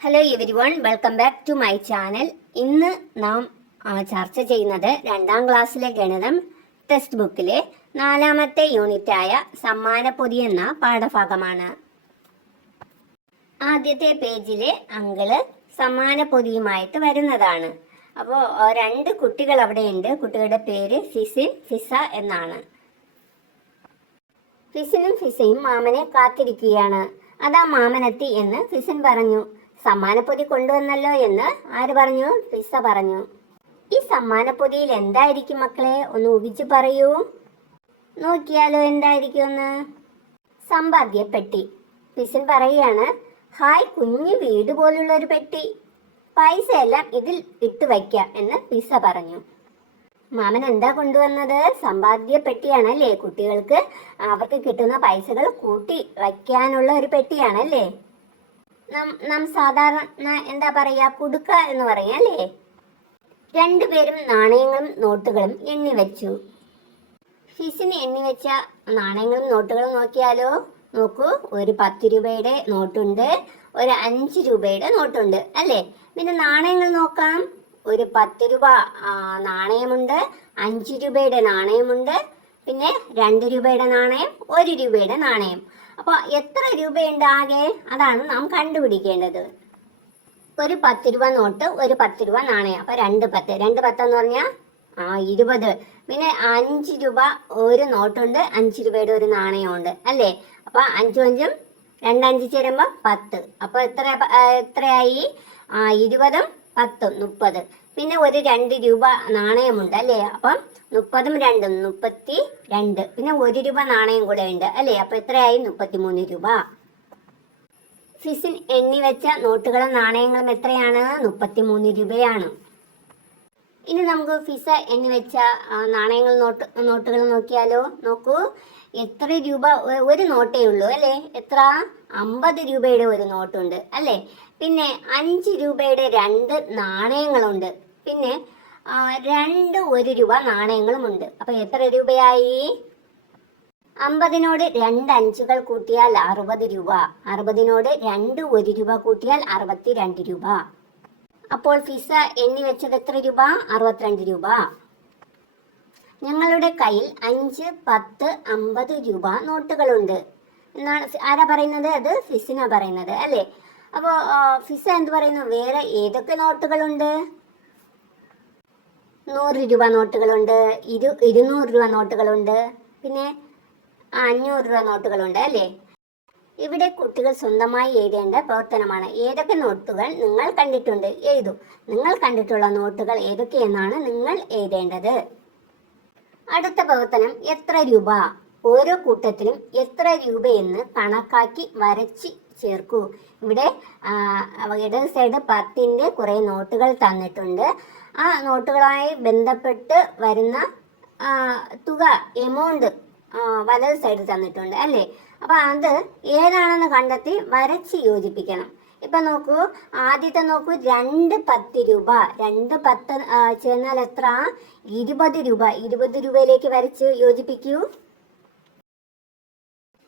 Hello everyone, welcome back to my channel. ഇന്ന് നാം ചർച്ച ചെയ്യുന്നത് 2ാം ക്ലാസ്സിലെ ഗണിതം ടെക്സ്റ്റ് ബുക്കിലെ 4ാമത്തെ യൂണിറ്റായ സമ്മാനപ്പൊതി എന്ന പാഠഭാഗമാണ്. ആദ്യത്തെ പേജിലെ അങ്കിള് സമ്മാനപ്പൊതിയുമായിട്ട് വരുന്നതാണ്. അപ്പോൾ 2 കുട്ടികൾ അവിടെയുണ്ട്. കുട്ടികളുടെ പേര് ഫിസിൻ, ഫിസ എന്നാണ്. ഫിസിനും ഫിസയും മാമനെ കാത്തിരിക്കുകയാണ്. അതാ മാമനെത്തി എന്ന് ഫിസിൻ പറഞ്ഞു. സമ്മാനപ്പൊതി കൊണ്ടുവന്നല്ലോ എന്ന് ആര് പറഞ്ഞു? ഫിസ പറഞ്ഞു. ഈ സമ്മാനപ്പൊതിയിൽ എന്തായിരിക്കും മക്കളെ? ഒന്ന് ഊഹിച്ചു പറയൂ. നോക്കിയാലോ എന്തായിരിക്കുമെന്ന്? സമ്പാദ്യപ്പെട്ടി. ഫിസിൻ പറയുകയാണ്, ഹായ്, കുഞ്ഞു വീട് പോലുള്ള ഒരു പെട്ടി, പൈസ എല്ലാം ഇതിൽ ഇട്ട് വയ്ക്കാം എന്ന് ഫിസ പറഞ്ഞു. മാമൻ എന്താ കൊണ്ടുവന്നത്? സമ്പാദ്യപ്പെട്ടിയാണല്ലേ. കുട്ടികൾക്ക് അവർക്ക് കിട്ടുന്ന പൈസകൾ കൂട്ടി വയ്ക്കാനുള്ള ഒരു പെട്ടിയാണല്ലേ. നാം സാധാരണ എന്താ പറയാ, കുടുക്ക എന്ന് പറയാ അല്ലേ. 2 പേരും നാണയങ്ങളും നോട്ടുകളും എണ്ണി വെച്ചു. ഫിസിന് എണ്ണി വെച്ച നാണയങ്ങളും നോട്ടുകളും നോക്കിയാലോ. നോക്കൂ, ഒരു 10 രൂപയുടെ നോട്ടുണ്ട്, ഒരു 5 രൂപയുടെ നോട്ടുണ്ട് അല്ലേ. പിന്നെ നാണയങ്ങൾ നോക്കാം. ഒരു 10 രൂപ നാണയമുണ്ട്, 5 രൂപയുടെ നാണയമുണ്ട്, പിന്നെ 2 രൂപയുടെ നാണയം, 1 രൂപയുടെ നാണയം. അപ്പോൾ എത്ര രൂപയുണ്ട് ആകെ? അതാണ് നാം കണ്ടുപിടിക്കേണ്ടത്. ഒരു 10 രൂപ നോട്ട്, ഒരു 10 രൂപ നാണയം. അപ്പോൾ 2 10 എന്ന് പറഞ്ഞാൽ 20. പിന്നെ 5 രൂപ ഒരു നോട്ടുണ്ട്, 5 രൂപയുടെ ഒരു നാണയമുണ്ട് അല്ലേ. അപ്പോൾ 5 5 2 5 ചേരുമ്പോൾ 10. അപ്പോൾ എത്രയായി? 20ഉം 10ഉം 30. പിന്നെ ഒരു 2 രൂപ നാണയമുണ്ട് അല്ലേ. അപ്പം 30ഉം 2ഉം 32. പിന്നെ 1 രൂപ നാണയം കൂടെ ഉണ്ട് അല്ലേ. അപ്പൊ എത്രയായി? 33 രൂപ. ഫിസിൻ എണ്ണി വെച്ച നോട്ടുകളും നാണയങ്ങളും എത്രയാണ്? 33 രൂപയാണ്. ഇനി നമുക്ക് ഫിസ എണ്ണി വെച്ച നാണയങ്ങൾ നോട്ടുകൾ നോക്കിയാലോ. നോക്കൂ, എത്ര രൂപ? ഒരു നോട്ടേ ഉള്ളൂ അല്ലേ. എത്ര? 50 രൂപയുടെ ഒരു നോട്ടുണ്ട് അല്ലേ. പിന്നെ 5 രൂപയുടെ 2 നാണയങ്ങളുണ്ട്. പിന്നെ 2 1 രൂപ നാണയങ്ങളുമുണ്ട്. അപ്പൊ എത്ര രൂപയായി? 50നോട് 2 അഞ്ചുകൾ കൂട്ടിയാൽ 60 രൂപ. 60നോട് 2 1 രൂപ കൂട്ടിയാൽ 62 രൂപ. അപ്പോൾ ഫിസ എണ്ണി വെച്ചത് എത്ര രൂപ? 62 രൂപ. ഞങ്ങളുടെ കയ്യിൽ 5 10 50 രൂപ നോട്ടുകളുണ്ട് എന്നാണ് ആരാ പറയുന്നത്? അത് ഫിസിനാ പറയുന്നത് അല്ലേ. അപ്പോൾ ഫിസ എന്ത് പറയുന്നു? വേറെ ഏതൊക്കെ നോട്ടുകളുണ്ട്? 100 രൂപ നോട്ടുകളുണ്ട്, 200 രൂപ നോട്ടുകളുണ്ട്, പിന്നെ 500 രൂപ നോട്ടുകളുണ്ട് അല്ലേ. ഇവിടെ കുട്ടികൾ സ്വന്തമായി എഴുതേണ്ട പ്രവർത്തനമാണ്. ഏതൊക്കെ നോട്ടുകൾ നിങ്ങൾ കണ്ടിട്ടുണ്ട്? എഴുതൂ. നിങ്ങൾ കണ്ടിട്ടുള്ള നോട്ടുകൾ ഏതൊക്കെയെന്നാണ് നിങ്ങൾ എഴുതേണ്ടത്. അടുത്ത പ്രവർത്തനം, എത്ര രൂപ? ഓരോ കൂട്ടത്തിലും എത്ര രൂപയെന്ന് കണക്കാക്കി വരച്ച് ചേർക്കൂ. ഇവിടെ ഇടത് സൈഡ് 10ന്റെ കുറെ നോട്ടുകൾ തന്നിട്ടുണ്ട്. ആ നോട്ടുകളായി ബന്ധപ്പെട്ട് വരുന്ന തുക, എമൗണ്ട് വലത് സൈഡ് തന്നിട്ടുണ്ട് അല്ലേ. അപ്പൊ അത് ഏതാണെന്ന് കണ്ടെത്തി വരച്ച് യോജിപ്പിക്കണം. ഇപ്പൊ നോക്കൂ, ആദ്യത്തെ നോക്കൂ, 2 10 രൂപ. 2 10 ചേർന്നാൽ എത്ര? 20 രൂപ. 20 രൂപയിലേക്ക് വരച്ച് യോജിപ്പിക്കൂ.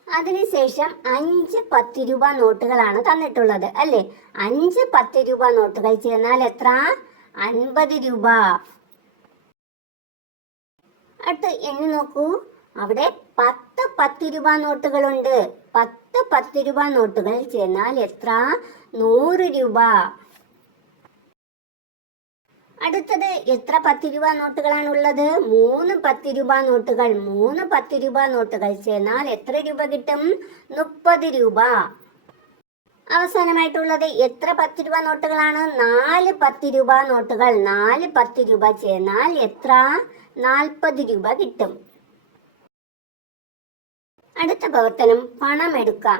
അതിനുശേഷം 5 10 രൂപ നോട്ടുകളാണ് തന്നിട്ടുള്ളത് അല്ലേ. 5 10 രൂപ നോട്ടുകൾ ചേർന്നാൽ എത്ര? 50 രൂപ. അടുത്ത് എണ്ണി നോക്കൂ, അവിടെ 10 10 രൂപ നോട്ടുകളുണ്ട്. 10 10 രൂപ നോട്ടുകൾ ചേർന്നാൽ എത്ര? 100 രൂപ. അടുത്തത് എത്ര 10 രൂപ നോട്ടുകളാണുള്ളത്? 3 10 രൂപ നോട്ടുകൾ. 3 10 രൂപ നോട്ടുകൾ ചേർന്നാൽ എത്ര രൂപ കിട്ടും? 30 രൂപ. അവസാനമായിട്ടുള്ളത് എത്ര 10 രൂപ നോട്ടുകളാണ്? 4 10 രൂപ നോട്ടുകൾ. 4 10 രൂപ ചേർന്നാൽ എത്ര? 40 രൂപ കിട്ടും. അടുത്ത പ്രവർത്തനം, പണം എടുക്കാം.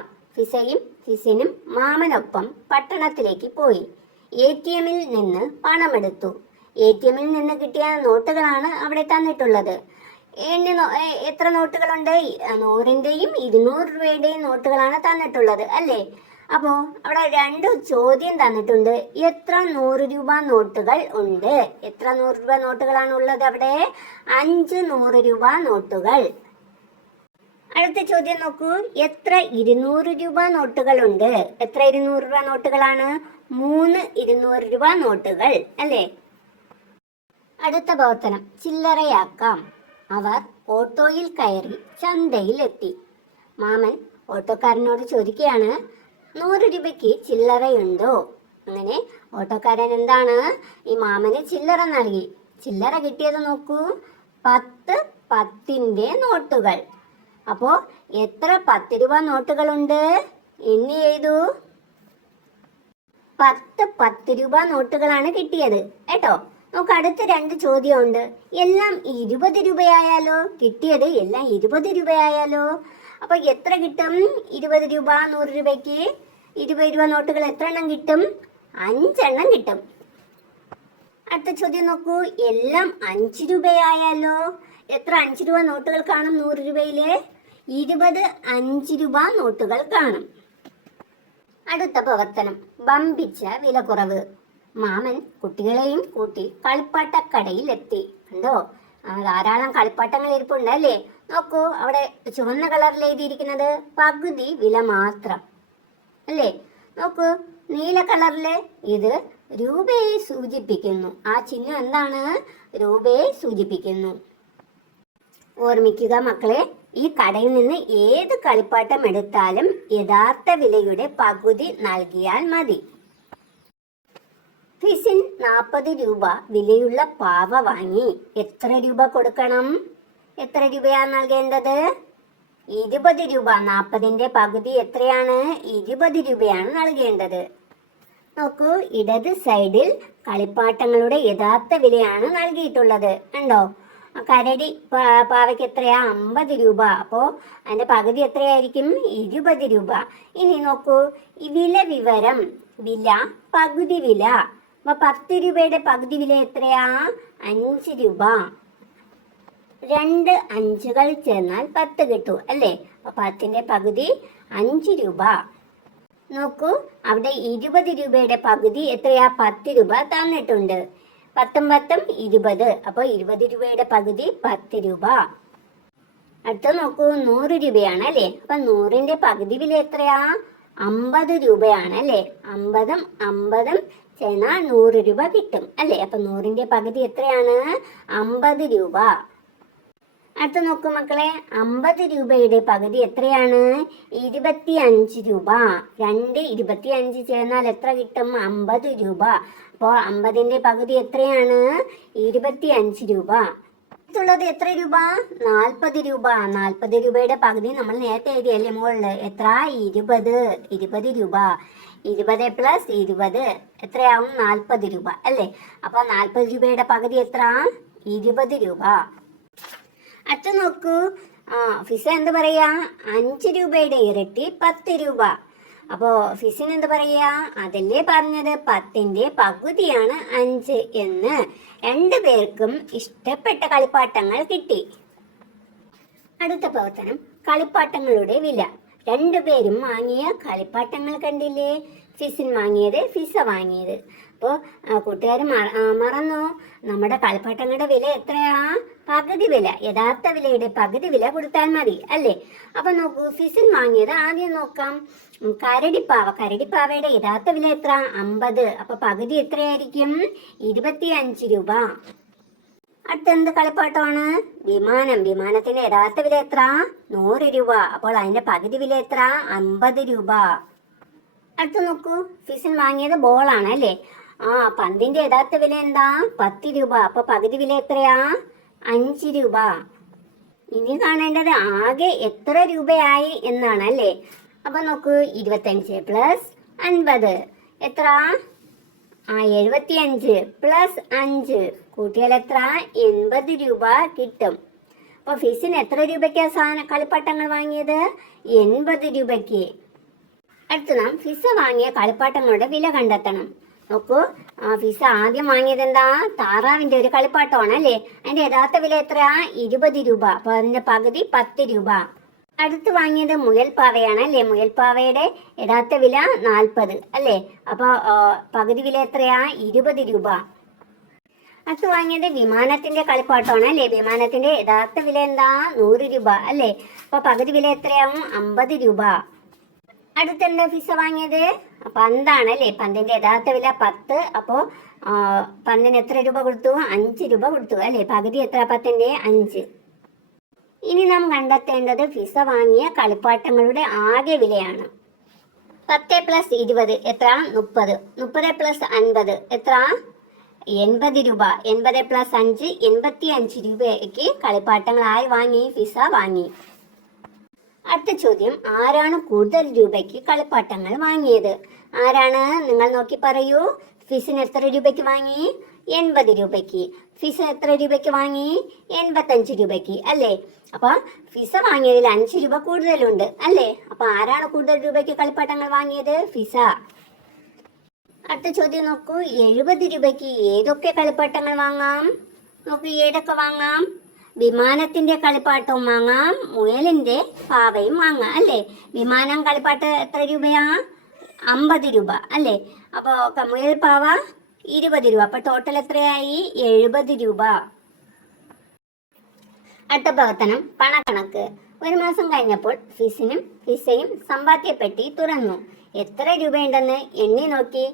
ഫിസിനും മാമനൊപ്പം പട്ടണത്തിലേക്ക് പോയി. ATM നിന്ന് പണമെടുത്തു. ATM നിന്ന് കിട്ടിയ നോട്ടുകളാണ് അവിടെ തന്നിട്ടുള്ളത്. എത്ര നോട്ടുകളുണ്ട്? 100ന്റെയും 200 രൂപയുടെയും നോട്ടുകളാണ് തന്നിട്ടുള്ളത് അല്ലേ. അപ്പോൾ അവിടെ 2 ചോദ്യം തന്നിട്ടുണ്ട്. എത്ര 100 രൂപ നോട്ടുകൾ ഉണ്ട്? എത്ര 100 രൂപ നോട്ടുകളാണ് ഉള്ളത് അവിടെ? 5 100 രൂപ നോട്ടുകൾ. അടുത്ത ചോദ്യം നോക്കൂ. എത്ര 200 രൂപ നോട്ടുകളുണ്ട്? എത്ര 200 രൂപ നോട്ടുകളാണ്? 3 200 രൂപ നോട്ടുകൾ അല്ലേ? അടുത്ത പ്രവർത്തനം ചില്ലറയാക്കാം. അവർ ഓട്ടോയിൽ കയറി ചന്തയിൽ എത്തി. മാമൻ ഓട്ടോക്കാരനോട് ചോദിക്കുകയാണ്, 100 രൂപയ്ക്ക് ചില്ലറയുണ്ടോ? അങ്ങനെ ഓട്ടോക്കാരൻ എന്താണ് ഈ മാമന് ചില്ലറ നൽകി. ചില്ലറ കിട്ടിയത് നോക്കൂ, 10 10ന്റെ നോട്ടുകൾ. അപ്പോ എത്ര 10 രൂപ നോട്ടുകളുണ്ട്? എണ്ണി എഴുതൂ. 10 10 രൂപ നോട്ടുകളാണ് കിട്ടിയത് കേട്ടോ. നമുക്ക് അടുത്ത 2 ചോദ്യമുണ്ട്. എല്ലാം 20 രൂപയായാലോ? കിട്ടിയത് എല്ലാം 20 രൂപയായാലോ? അപ്പൊ എത്ര കിട്ടും? 20 രൂപ 100 രൂപയ്ക്ക് 20 രൂപ നോട്ടുകൾ എത്ര എണ്ണം കിട്ടും? 5 എണ്ണം കിട്ടും. അടുത്ത ചോദ്യം നോക്കൂ. എല്ലാം 5 രൂപയായാലോ? എത്ര 5 രൂപ നോട്ടുകൾ കാണും 100 രൂപയിലെ? 20 5 രൂപ നോട്ടുകൾ കാണും. അടുത്ത പ്രവർത്തനം വമ്പിച്ച വിലക്കുറവ്. മാമൻ കുട്ടികളെയും കൂട്ടി കളിപ്പാട്ടക്കടയിൽ എത്തി. കണ്ടോ, ധാരാളം കളിപ്പാട്ടങ്ങൾ ഇരിപ്പുണ്ട് അല്ലേ? നോക്കൂ, അവിടെ ചുവന്ന കളറിൽ എഴുതിയിരിക്കുന്നത് പകുതി വില മാത്രം അല്ലേ? നോക്കൂ, നീല കളറില് ഇത് രൂപയെ സൂചിപ്പിക്കുന്നു. ആ ചിഹ്നം എന്താണ്? രൂപയെ സൂചിപ്പിക്കുന്നു. ഓർമ്മിക്കുക മക്കളെ, ഈ കടയിൽ നിന്ന് ഏത് കളിപ്പാട്ടം എടുത്താലും യഥാർത്ഥ വിലയുടെ പകുതി നൽകിയാൽ മതി. ഫിസിൻ 40 രൂപ വിലയുള്ള പാവ വാങ്ങി. എത്ര രൂപ കൊടുക്കണം? എത്ര രൂപയാണ് നൽകേണ്ടത്? 20 രൂപ. 40ന്റെ പകുതി എത്രയാണ്? 20 രൂപയാണ് നൽകേണ്ടത്. നോക്കൂ, ഇടത് സൈഡിൽ കളിപ്പാട്ടങ്ങളുടെ യഥാർത്ഥ വിലയാണ് നൽകിയിട്ടുള്ളത്. കണ്ടോ, കരടി പാവയ്ക്ക് എത്രയാ? 50 രൂപ. അപ്പോൾ അതിന്റെ പകുതി എത്രയായിരിക്കും? 20 രൂപ. ഇനി നോക്കൂ, ഈ വില വിവരം, വില പകുതി വില. അപ്പൊ 10 രൂപയുടെ പകുതി വില എത്രയാ? 5 രൂപ. 2 അഞ്ചുകൾ ചേർന്നാൽ 10 കിട്ടൂ അല്ലേ? അപ്പൊ 10ന്റെ പകുതി 5 രൂപ. നോക്കൂ, അവിടെ 20 രൂപയുടെ പകുതി എത്രയാ? 10 രൂപ തന്നിട്ടുണ്ട്. 10 10 20. അപ്പോൾ 20 രൂപയുടെ പകുതി 10 രൂപ. അടുത്ത നോക്കൂ, 100 രൂപയാണ് അല്ലേ? അപ്പൊ 100ന്റെ പകുതി വില എത്രയാ? 50 രൂപയാണ് അല്ലേ? 50 50 ചേർന്നാൽ 100 രൂപ കിട്ടും അല്ലേ? അപ്പൊ 100ന്റെ പകുതി എത്രയാണ്? 50 രൂപ. അടുത്ത നോക്കൂ മക്കളെ, 50 രൂപയുടെ പകുതി എത്രയാണ്? 25 രൂപ. 2 25 ചേർന്നാൽ എത്ര കിട്ടും? 50 രൂപ. അപ്പോൾ 50ന്റെ പകുതി എത്രയാണ്? 25 രൂപ. അടുത്തുള്ളത് എത്ര രൂപ? 40 രൂപ. 40 രൂപയുടെ പകുതി നമ്മൾ നേരത്തെ എഴുതിയല്ലേ മുകളില്? എത്ര? 20 രൂപ. 20 + 20 എത്രയാവും? 40 രൂപ അല്ലേ? അപ്പൊ 40 രൂപയുടെ പകുതി എത്ര? 20 രൂപ. അടുത്ത നോക്കൂ, ഫിസ എന്ത് പറയാ? 5 രൂപയുടെ ഇരട്ടി 10 രൂപ. അപ്പോ ഫിസിന് എന്ത് പറയാ? അതല്ലേ പറഞ്ഞത്, 10ന്റെ പകുതിയാണ് 5 എന്ന്. 2 പേർക്കും ഇഷ്ടപ്പെട്ട കളിപ്പാട്ടങ്ങൾ കിട്ടി. അടുത്ത പ്രവർത്തനം കളിപ്പാട്ടങ്ങളുടെ വില. 2 പേരും വാങ്ങിയ കളിപ്പാട്ടങ്ങൾ കണ്ടില്ലേ? ഫിസിൻ വാങ്ങിയത്, ഫിസ വാങ്ങിയത്. അപ്പോൾ കൂട്ടുകാർ മറന്നു, നമ്മുടെ കളിപ്പാട്ടങ്ങളുടെ വില എത്രയാ? പകുതി വില. യഥാർത്ഥ വിലയുടെ പകുതി വില കൊടുത്താൽ മതി അല്ലേ? അപ്പൊ നോക്കൂ, ഫിസിൻ വാങ്ങിയത് ആദ്യം നോക്കാം. കരടിപ്പാവയുടെ യഥാർത്ഥ വില എത്ര? 50. അപ്പൊ പകുതി എത്രയായിരിക്കും? 25 രൂപ. അടുത്തെന്ത് കളിപ്പാട്ടമാണ്? വിമാനം. വിമാനത്തിന്റെ യഥാർത്ഥ വില എത്ര? 100 രൂപ. അപ്പോൾ അതിന്റെ പകുതി വില എത്ര? 50 രൂപ. അടുത്ത് നോക്കൂ, ഫിസിൻ വാങ്ങിയത് ബോളാണ് അല്ലേ? പന്തിന്റെ യഥാർത്ഥ വില എന്താ? 10 രൂപ. അപ്പൊ പകുതി വില എത്രയാ? 5 രൂപ. ഇനി കാണേണ്ടത് ആകെ എത്ര രൂപയായി എന്നാണ് അല്ലേ? അപ്പൊ നോക്കൂ, 25 + 50 എത്ര? 75 + 5 കൂട്ടിയാൽ എത്ര? 80 രൂപ കിട്ടും. അപ്പൊ ഫിസിന് എത്ര രൂപയ്ക്കാ കളിപ്പാട്ടങ്ങൾ വാങ്ങിയത്? 80 രൂപയ്ക്ക്. അടുത്ത് നാം ഫിസ വാങ്ങിയ കളിപ്പാട്ടങ്ങളുടെ വില കണ്ടെത്തണം. നോക്കൂ, ഫിസ ആദ്യം വാങ്ങിയത് എന്താ? താറാവിന്റെ ഒരു കളിപ്പാട്ടമാണ് അല്ലേ? അതിന്റെ യഥാർത്ഥ വില എത്രയാ? 20 രൂപ. അപ്പൊ അതിന്റെ പകുതി 10 രൂപ. അടുത്ത് വാങ്ങിയത് മുയൽപ്പാവയാണ് അല്ലേ? മുയൽപ്പാവയുടെ യഥാർത്ഥ വില 40 അല്ലേ? അപ്പൊ പകുതി വില എത്രയാ? 20 രൂപ. അടുത്ത് വാങ്ങിയത് വിമാനത്തിന്റെ കളിപ്പാട്ടമാണ് അല്ലേ. വിമാനത്തിന്റെ യഥാർത്ഥ വില എന്താ? 100 രൂപ അല്ലേ. അപ്പൊ പകുതി വില എത്രയാവും? 50 രൂപ. അടുത്തെന്താ ഫിസ വാങ്ങിയത്? പന്താണ് അല്ലേ. പന്തിന്റെ യഥാർത്ഥ വില 10. അപ്പോ പന്തിന് എത്ര രൂപ കൊടുത്തു? 5 രൂപ കൊടുത്തു അല്ലേ. പകുതി എത്ര? 10ന്റെ 5. ഇനി നാം കണ്ടെത്തേണ്ടത് ഫിസ വാങ്ങിയ കളിപ്പാട്ടങ്ങളുടെ ആകെ വിലയാണ്. 10 + 20 എത്ര? 30. 30 + 50 എത്ര? 80 രൂപ. 80 + 5 85 രൂപയ്ക്ക് കളിപ്പാട്ടങ്ങൾ ആര് വാങ്ങി? ഫിസ വാങ്ങി. അടുത്ത ചോദ്യം, ആരാണ് കൂടുതൽ രൂപയ്ക്ക് കളിപ്പാട്ടങ്ങൾ വാങ്ങിയത്? ആരാണ്? നിങ്ങൾ നോക്കി പറയൂ. ഫിസിന് എത്ര രൂപയ്ക്ക് വാങ്ങി? 80 രൂപയ്ക്ക്. ഫിസ എത്ര രൂപയ്ക്ക് വാങ്ങി? 85 രൂപയ്ക്ക് അല്ലേ. അപ്പൊ ഫിസ വാങ്ങിയതിൽ 5 രൂപ കൂടുതലുണ്ട് അല്ലേ. അപ്പൊ ആരാണ് കൂടുതൽ രൂപയ്ക്ക് കളിപ്പാട്ടങ്ങൾ വാങ്ങിയത്? ഫിസ. അടുത്ത ചോദ്യം നോക്കൂ. 70 രൂപയ്ക്ക് ഏതൊക്കെ കളിപ്പാട്ടങ്ങൾ വാങ്ങാം? നോക്കൂ, ഏതൊക്കെ വാങ്ങാം? വിമാനത്തിന്റെ കളിപ്പാട്ടവും വാങ്ങാം, മുയലിന്റെ പാവയും വാങ്ങാം അല്ലേ. വിമാനം കളിപ്പാട്ടം എത്ര രൂപയാ? 50 രൂപ അല്ലേ. അപ്പോൾ മുയൽ പാവ 20 രൂപ. അപ്പൊ ടോട്ടൽ എത്രയായി? 70 രൂപ. അടുത്ത പ്രവർത്തനം, പണക്കണക്ക്. ഒരു മാസം കഴിഞ്ഞപ്പോൾ ഫിസയും സമ്പാദ്യപ്പെട്ടി തുറന്നു. എത്ര രൂപയുണ്ടെന്ന് എണ്ണി നോക്കി.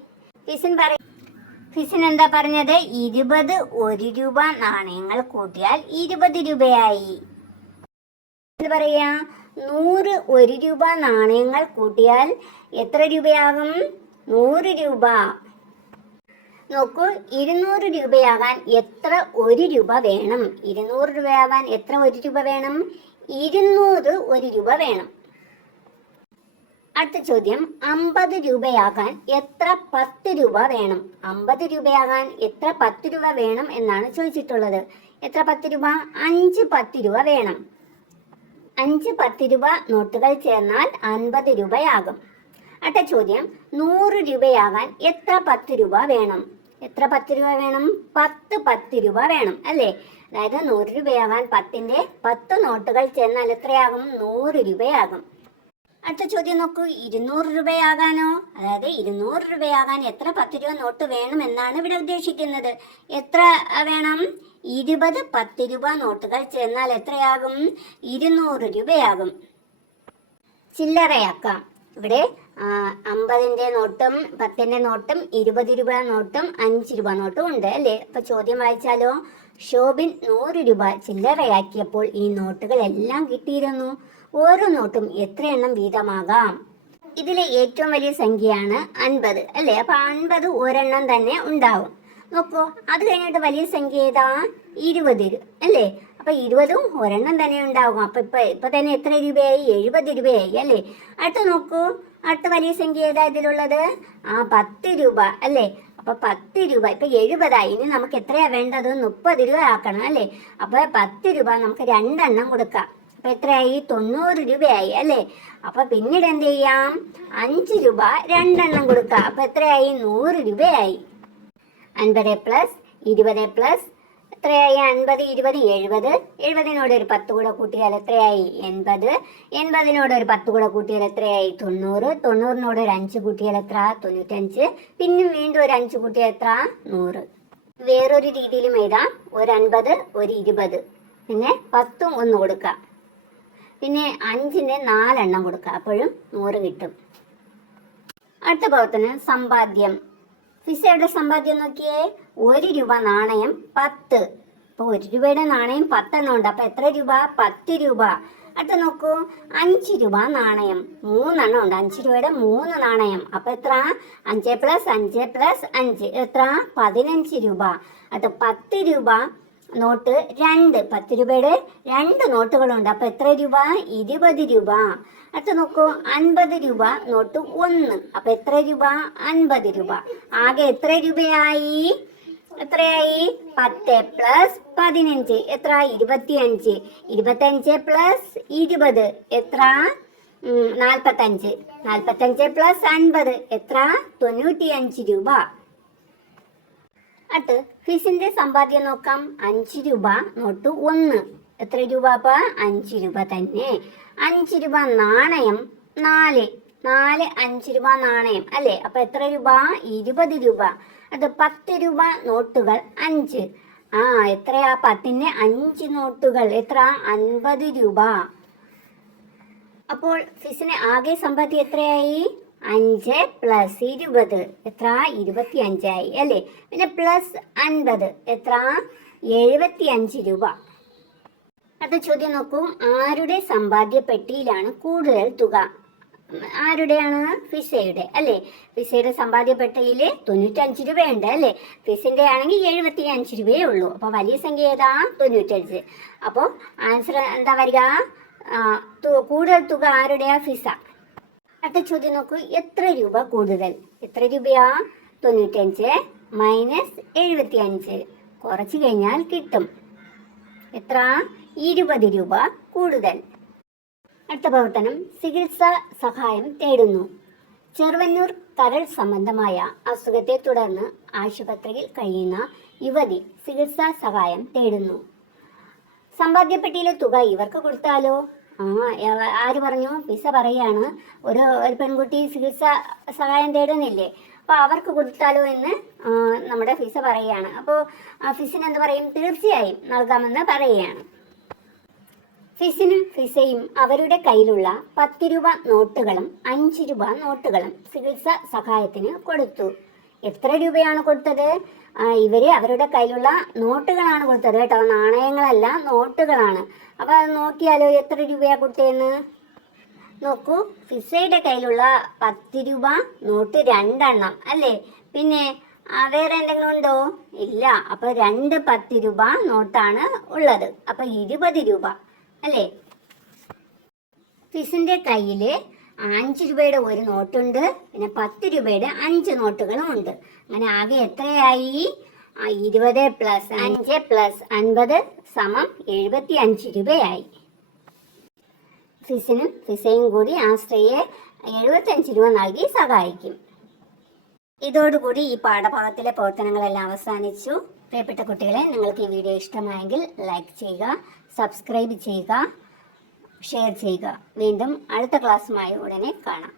ഫിസിൻ എന്താ പറഞ്ഞത്? 20 1 രൂപ നാണയങ്ങൾ കൂട്ടിയാൽ 20 രൂപയായി. എന്താ പറയാ? 100 1 രൂപ നാണയങ്ങൾ കൂട്ടിയാൽ എത്ര രൂപയാകും? 100 രൂപ. നോക്കൂ, 200 രൂപയാകാൻ എത്ര 1 രൂപ വേണം? 200 രൂപയാകാൻ എത്ര 1 രൂപ വേണം? 200 1 രൂപ വേണം. അടുത്ത ചോദ്യം, 50 രൂപയാകാൻ എത്ര 10 രൂപ വേണം? 50 രൂപയാകാൻ എത്ര 10 രൂപ വേണം എന്നാണ് ചോദിച്ചിട്ടുള്ളത്. എത്ര 10 രൂപ? 5 10 രൂപ വേണം. 5 10 രൂപ നോട്ടുകൾ ചേർന്നാൽ 50 രൂപയാകും. അടുത്ത ചോദ്യം, 100 രൂപയാകാൻ എത്ര 10 രൂപ വേണം? എത്ര 10 രൂപ വേണം? 10 10 രൂപ വേണം അല്ലേ. അതായത് 100 രൂപയാകാൻ 10ന്റെ 10 നോട്ടുകൾ ചേർന്നാൽ എത്രയാകും? 100 രൂപയാകും. അടുത്ത ചോദ്യം നോക്കൂ, 200 രൂപയാകാനോ? അതായത് 200 രൂപയാകാൻ എത്ര 10 രൂപ നോട്ട് വേണം എന്നാണ് ഇവിടെ ഉദ്ദേശിക്കുന്നത്. എത്ര വേണം? 20 10 രൂപ നോട്ടുകൾ ചേർന്നാൽ എത്രയാകും? 200 രൂപയാകും. ചില്ലറയാക്കാം. ഇവിടെ 50ന്റെ നോട്ടും 10ന്റെ നോട്ടും 20 രൂപ നോട്ടും 5 രൂപ നോട്ടും ഉണ്ട് അല്ലേ. അപ്പൊ ചോദ്യം വായിച്ചാലോ? ഷോബിൻ 100 രൂപ ചില്ലറയാക്കിയപ്പോൾ ഈ നോട്ടുകൾ എല്ലാം കിട്ടിയിരുന്നു. ഓരോ നോട്ടും എത്ര എണ്ണം വീതമാകാം? ഇതിലെ ഏറ്റവും വലിയ സംഖ്യയാണ് 50 അല്ലേ. അപ്പൊ 50 ഒരെണ്ണം തന്നെ ഉണ്ടാവും. നോക്കൂ, അത് കഴിഞ്ഞിട്ട് വലിയ സംഖ്യ ഏതാ? 20 അല്ലേ. അപ്പൊ 20ഉം ഒരെണ്ണം തന്നെ ഉണ്ടാകും. അപ്പൊ ഇപ്പൊ തന്നെ എത്ര രൂപയായി? 70 രൂപയായി അല്ലേ. അടുത്ത നോക്കൂ, അടുത്ത വലിയ സംഖ്യ ഏതാ ഇതിലുള്ളത്? 10 രൂപ അല്ലേ. അപ്പൊ 10 രൂപ ഇപ്പൊ 70ആയി. ഇനി നമുക്ക് എത്രയാ വേണ്ടത്? 30 രൂപ ആക്കണം അല്ലേ. അപ്പൊ 10 രൂപ നമുക്ക് 2 എണ്ണം കൊടുക്കാം. അപ്പൊ എത്രയായി? 90 രൂപയായി അല്ലേ. അപ്പൊ പിന്നീട് എന്ത് ചെയ്യാം? 5 രൂപ 2 എണ്ണം കൊടുക്കാം. അപ്പൊ എത്രയായി? 100 രൂപയായി. 50 + 20 എത്രയായി? 50 20 70. 70നോട് ഒരു 10 കൂടെ കൂട്ടിയാൽ എത്രയായി? 80. 80നോട് ഒരു 10 കൂടെ കൂട്ടിയാൽ എത്രയായി? 90. 90നോട് ഒരു 5 കൂട്ടിയാൽ എത്ര? 95. പിന്നെ വീണ്ടും ഒരു 5 കൂട്ടിയാൽ എത്ര? 100. വേറൊരു രീതിയിലും എഴുതാം. ഒരു 50 ഒരു 20 പിന്നെ 10ഉം 1 കൊടുക്കാം. പിന്നെ 5ന് 4 എണ്ണം കൊടുക്കുക. അപ്പോഴും 100 കിട്ടും. അടുത്ത പ്രവർത്തനം, സമ്പാദ്യം. ഫിസയുടെ സമ്പാദ്യം നോക്കിയേ. 1 രൂപ നാണയം 10. അപ്പൊ 1 രൂപയുടെ നാണയം 10 എണ്ണം ഉണ്ട്. അപ്പൊ എത്ര രൂപ? 10 രൂപ. അടുത്ത നോക്കൂ, 5 രൂപ നാണയം 3 എണ്ണം ഉണ്ട്. 5 രൂപയുടെ 3 നാണയം. അപ്പൊ എത്ര? 5 + 5 + 5 എത്ര? 15 രൂപ. അടുത്ത 10 രൂപ നോട്ട് 2. 10 രൂപയുടെ 2 നോട്ടുകളുണ്ട്. അപ്പൊ എത്ര രൂപ? 20 രൂപ. അടുത്ത നോക്കൂ, 50 രൂപ നോട്ട് 1. അപ്പൊ എത്ര രൂപ? 50 രൂപ. ആകെ എത്ര രൂപയായി? എത്രയായി? 10 + 15 എത്ര? 25. 25 + 20 എത്ര? 45. 45 + 50 എത്ര? 95 രൂപ. അടുത്ത് ഫിസിന്റെ സമ്പാദ്യം നോക്കാം. 5 രൂപ നോട്ട് 1. എത്ര രൂപ? അപ്പൊ 5 രൂപ തന്നെ. 5 രൂപ നാണയം 4. 5 രൂപ നാണയം അല്ലേ. അപ്പൊ എത്ര രൂപ? 20 രൂപ. അത് 10 രൂപ നോട്ടുകൾ 5. എത്രയാ? 10ന് 5 നോട്ടുകൾ. എത്ര? 50 രൂപ. അപ്പോൾ ഫിസിന് ആകെ സമ്പാദ്യം എത്രയായി? 5 പ്ലസ് 20 എത്ര? 25 ആയി അല്ലേ? പിന്നെ പ്ലസ് 50 എത്ര? 75 രൂപ. അടുത്ത ചോദ്യം നോക്കൂ. ആരുടെ സമ്പാദ്യ പെട്ടിയിലാണ് കൂടുതൽ തുക? ആരുടെയാണ്? ഫിസയുടെ അല്ലേ? ഫിസയുടെ സമ്പാദ്യ പെട്ടിയിൽ 95 രൂപയുണ്ട് അല്ലേ? ഫിസിന്റെ ആണെങ്കിൽ 75 രൂപയേ ഉള്ളൂ. അപ്പോൾ വലിയ സംഖ്യ ഏതാ? 95. അപ്പോൾ ആൻസർ എന്താ വരിക? കൂടുതൽ തുക ആരുടെയാ? ഫിസ. അടുത്ത ചോദ്യം നോക്കൂ. എത്ര രൂപ കൂടുതൽ? എത്ര രൂപയാ? 95 മൈനസ് 75 കുറച്ച് കഴിഞ്ഞാൽ കിട്ടും എത്ര? 20 രൂപ കൂടുതൽ. അടുത്ത പ്രവർത്തനം. ചികിത്സാ സഹായം തേടുന്നു. ചെറുവന്നൂർ കരൾ സംബന്ധമായ അസുഖത്തെ തുടർന്ന് ആശുപത്രിയിൽ കഴിയുന്ന യുവതി ചികിത്സാ സഹായം തേടുന്നു. സമ്പാദ്യപ്പെട്ടിയിലെ തുക ഇവർക്ക് കൊടുത്താലോ? ആര് പറഞ്ഞു? ഫിസ പറയാണ്. ഒരു പെൺകുട്ടി ചികിത്സാ സഹായം തേടുന്നില്ലേ, അപ്പോൾ അവർക്ക് കൊടുത്താലോ എന്ന് നമ്മുടെ ഫിസ പറയുകയാണ്. അപ്പോൾ ഫിസിന് എന്ത് പറയും? തീർച്ചയായും നൽകാമെന്ന് പറയുകയാണ്. ഫിസിനും ഫിസയും അവരുടെ കയ്യിലുള്ള 10 രൂപ നോട്ടുകളും 5 രൂപ നോട്ടുകളും ചികിത്സാ സഹായത്തിന് കൊടുത്തു. എത്ര രൂപയാണ് കൊടുത്തത്? ഇവര് അവരുടെ കയ്യിലുള്ള നോട്ടുകളാണ് കൊടുത്തത് കേട്ടോ, നാണയങ്ങളല്ല, നോട്ടുകളാണ്. അപ്പോൾ അത് നോക്കിയാലോ എത്ര രൂപയാണ് കൊടുത്തതെന്ന് നോക്കൂ. ഫിസയുടെ കയ്യിലുള്ള 10 രൂപ നോട്ട് 2 എണ്ണം അല്ലേ? പിന്നെ വേറെ എന്തെങ്കിലും ഉണ്ടോ? ഇല്ല. അപ്പോൾ 2 10 രൂപ നോട്ടാണ് ഉള്ളത്. അപ്പോൾ 20 രൂപ അല്ലേ? ഫിസിന്റെ കയ്യിൽ 5 രൂപയുടെ ഒരു നോട്ടുണ്ട്, പിന്നെ 10 രൂപയുടെ 5 നോട്ടുകളും ഉണ്ട്. അങ്ങനെ ആകെ എത്രയായി? 20 പ്ലസ് 5 പ്ലസ് 50 സമം 75 രൂപയായി. ഫിസിനും ഫിസയും കൂടി ആശ്രയെ 75 രൂപ നൽകി സഹായിക്കും. ഇതോടുകൂടി ഈ പാഠഭാഗത്തിലെ പ്രവർത്തനങ്ങളെല്ലാം അവസാനിച്ചു. പ്രിയപ്പെട്ട കുട്ടികളെ, നിങ്ങൾക്ക് ഈ വീഡിയോ ഇഷ്ടമായെങ്കിൽ ലൈക്ക് ചെയ്യുക, സബ്സ്ക്രൈബ് ചെയ്യുക, ഷെയർ ചെയ്യുക. വീണ്ടും അടുത്ത ക്ലാസ്സുമായി ഉടനെ കാണാം.